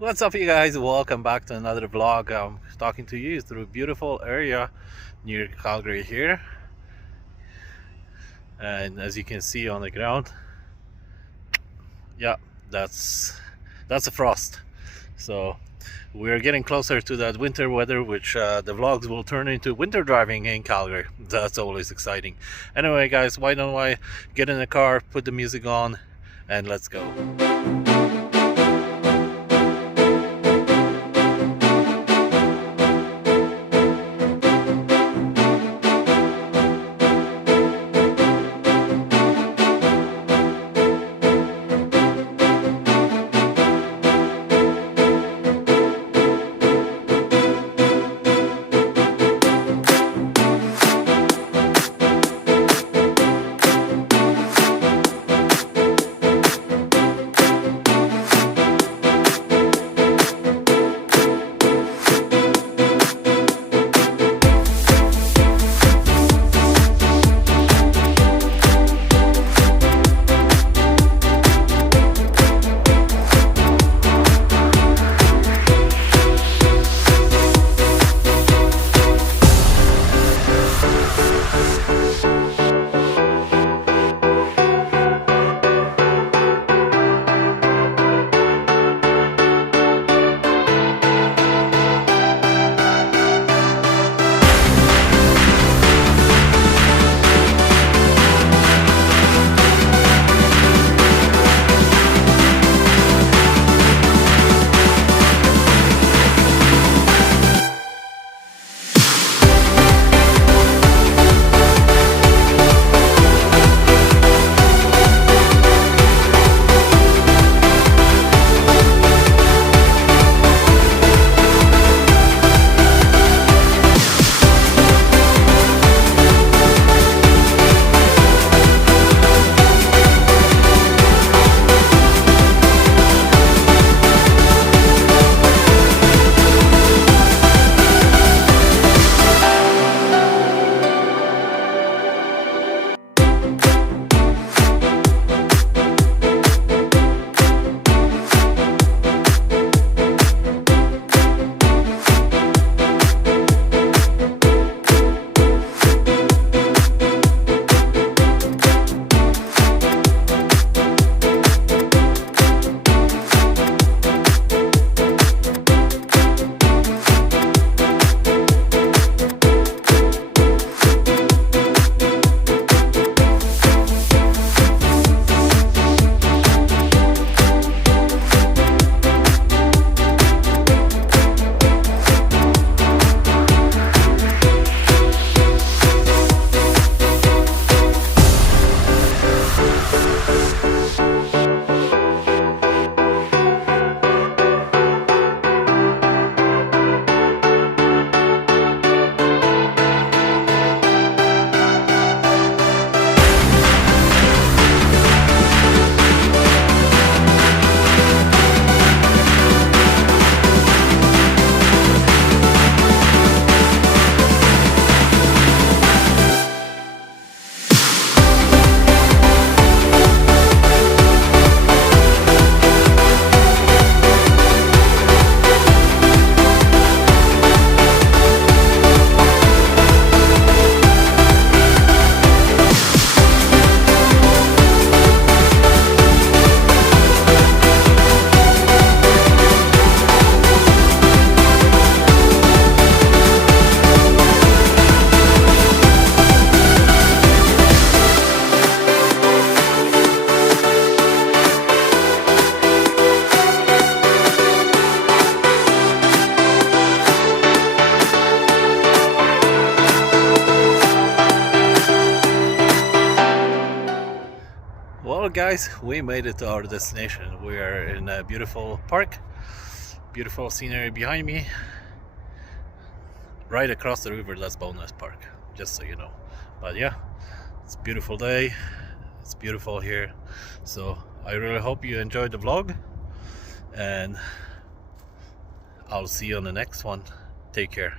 What's up, you guys? Welcome back to another vlog. I'm talking to you through a beautiful area near Calgary here, and as you can see on the ground, yeah, that's a frost. So we're getting closer to that winter weather, which the vlogs will turn into winter driving in Calgary. That's always exciting. Anyway, guys, why don't I get in the car, put the music on, and let's go. Well, guys, we made it to our destination. We are in a beautiful park, beautiful scenery behind me. Right across the river, that's Bonus Park, just so you know. But yeah, it's a beautiful day. It's beautiful here. So I really hope you enjoyed the vlog, and I'll see you on the next one. Take care.